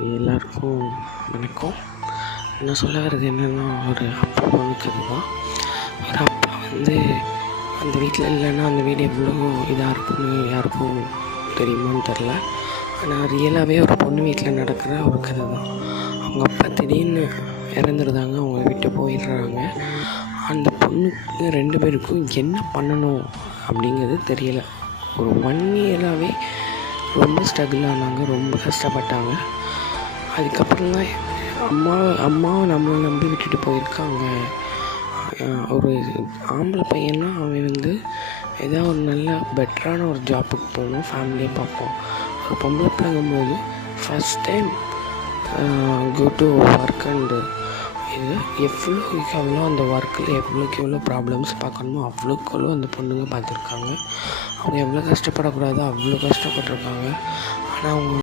எல்லாருக்கும் வணக்கம். நான் சொல்ல வர்றது என்னென்னா, ஒரு அப்பா பொண்ணுக்கு அதுதான். ஒரு அப்பா அந்த வீட்டில் இல்லைன்னா அந்த வீடு எவ்வளோ இதாக இருக்குன்னு யாருக்கும் தெரியுமான்னு தெரில. ஆனால் ரியலாகவே ஒரு பொண்ணு வீட்டில் நடக்கிற ஒரு கதை தான். அவங்க அப்பா திடீர்னு இறந்துருந்தாங்க, அவங்க விட்டு போயிடுறாங்க. அந்த பொண்ணுக்கு 2 பேருக்கும் என்ன பண்ணணும் அப்படிங்கிறது தெரியலை. ஒரு 1 இயராகவே ரொம்ப ஸ்ட்ரகிள் ஆனாங்க, ரொம்ப கஷ்டப்பட்டாங்க. அதுக்கப்புறம் தான் அம்மாவை நம்மளை நம்பி விட்டுட்டு போயிருக்காங்க. ஒரு ஆம்பளை பையன்னா அவன் ஏதாவது ஒரு நல்ல பெட்டரான ஒரு ஜாப்புக்கு போகணும், ஃபேமிலியை பார்ப்போம். ஒரு பொம்பளை பிள்ளைங்கும்போது first time go to work and இது எவ்வளோக்கு எவ்வளோ அந்த ஒர்க்கில் எவ்வளோக்கு எவ்வளோ ப்ராப்ளம்ஸ் பார்க்கணுமோ அவ்வளோக்கு எவ்வளோ அந்த பொண்ணுங்க பார்த்துருக்காங்க. அவங்க எவ்வளோ கஷ்டப்படக்கூடாதோ அவ்வளோ கஷ்டப்பட்டுருக்காங்க. ஆனால் அவங்க